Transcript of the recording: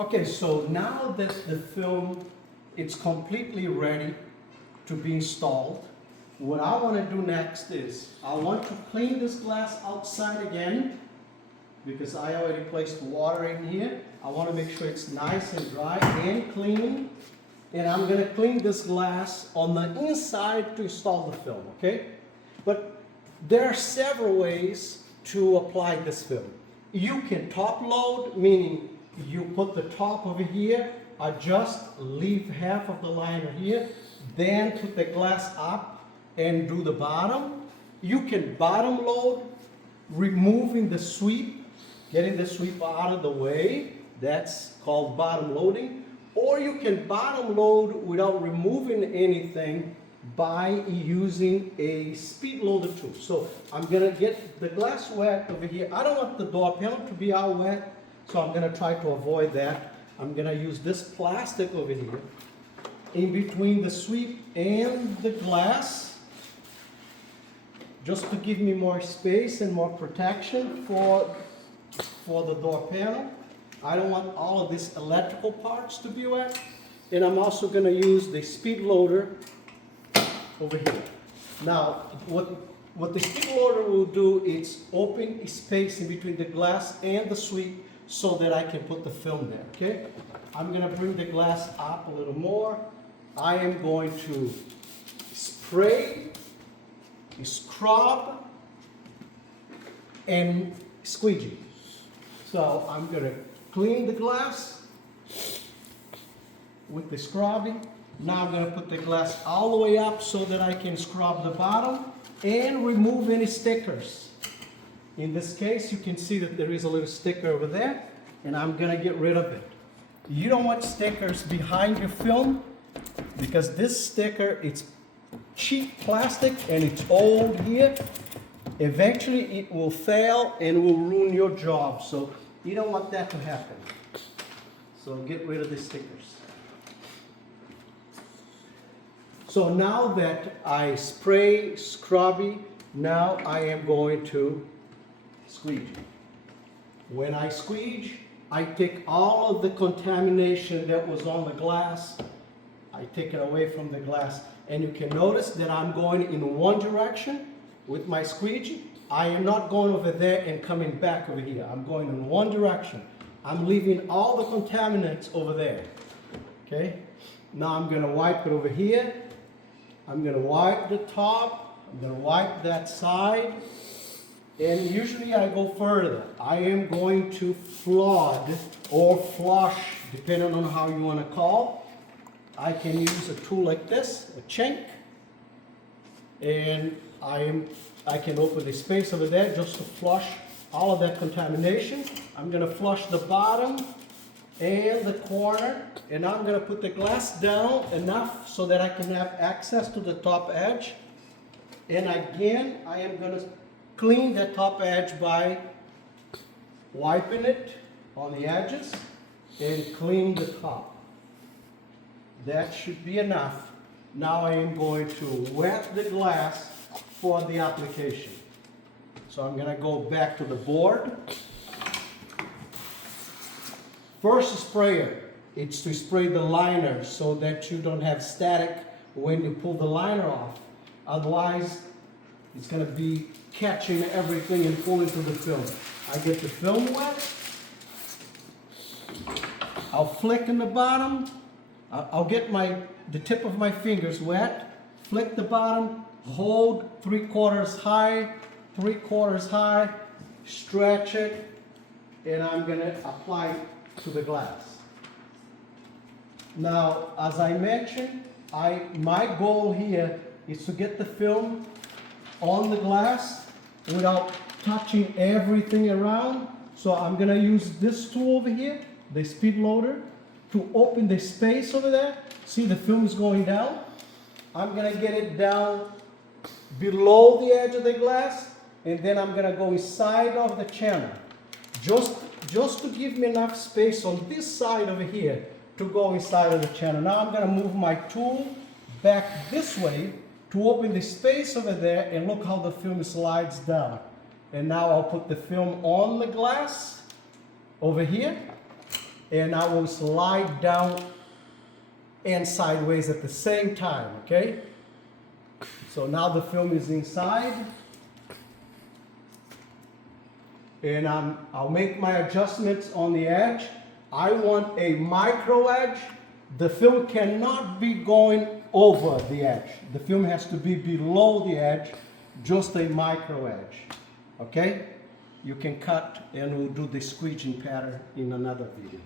Okay, so now that the film it's completely ready to be installed, what I want to do next is I want to clean this glass outside again because I already placed water in here. I want to make sure it's nice and dry and clean. And I'm going to clean this glass on the inside to install the film, okay? But there are several ways to apply this film. You can top load, meaning you put the top over here, adjust, leave half of the liner here, then put the glass up and do the bottom. You can bottom load, removing the sweep, getting the sweep out of the way. That's called bottom loading. Or you can bottom load without removing anything by using a speed loader tool. So I'm going to get the glass wet over here. I don't want the door panel to be all wet, so I'm going to try to avoid that. I'm going to use this plastic over here in between the sweep and the glass, just to give me more space and more protection for the door panel. I don't want all of these electrical parts to be wet. And I'm also going to use the speed loader over here. Now, what the speed loader will do is open a space in between the glass and the sweep so that I can put the film there, okay? I'm going to bring the glass up a little more. I am going to spray, scrub, and squeegee. So I'm going to clean the glass with the scrubbing. Now I'm going to put the glass all the way up so that I can scrub the bottom and remove any stickers. In this case, you can see that there is a little sticker over there, and I'm going to get rid of it. You don't want stickers behind your film because this sticker, it's cheap plastic and it's old here. Eventually it will fail and will ruin your job. So you don't want that to happen. So get rid of the stickers. So now that I spray scrubby, now I am going to squeegee. When I squeegee, I take all of the contamination that was on the glass, I take it away from the glass. And you can notice that I'm going in one direction with my squeegee. I am not going over there and coming back over here. I'm going in one direction. I'm leaving all the contaminants over there. Okay? Now I'm going to wipe it over here. I'm going to wipe the top. I'm going to wipe that side. And usually I go further. I am going to flood or flush, depending on how you want to call. I can use a tool like this, a chink. And I can open the space over there just to flush all of that contamination. I'm going to flush the bottom and the corner, and I'm going to put the glass down enough so that I can have access to the top edge. And again, I am going to clean the top edge by wiping it on the edges and clean the top. That should be enough. Now I am going to wet the glass for the application. So I'm going to go back to the board. First sprayer, it's to spray the liner so that you don't have static when you pull the liner off. Otherwise, it's going to be catching everything and pulling to the film. I get the film wet. I'll flick in the bottom. I'll get the tip of my fingers wet, flick the bottom, hold 3/4 high, 3/4 high, stretch it, and I'm going to apply it to the glass. Now, as I mentioned, my goal here is to get the film on the glass without touching everything around. So I'm going to use this tool over here, the speed loader, to open the space over there. See, the film is going down. I'm going to get it down below the edge of the glass, and then I'm going to go inside of the channel. Just to give me enough space on this side over here to go inside of the channel. Now I'm going to move my tool back this way to open the space over there, and look how the film slides down. And now I'll put the film on the glass over here. and I will slide down and sideways at the same time, okay? So now the film is inside, and I'll make my adjustments on the edge. I want a micro edge. The film cannot be going over the edge. The film has to be below the edge, just a micro edge, okay? You can cut and we'll do the squeeging pattern in another video.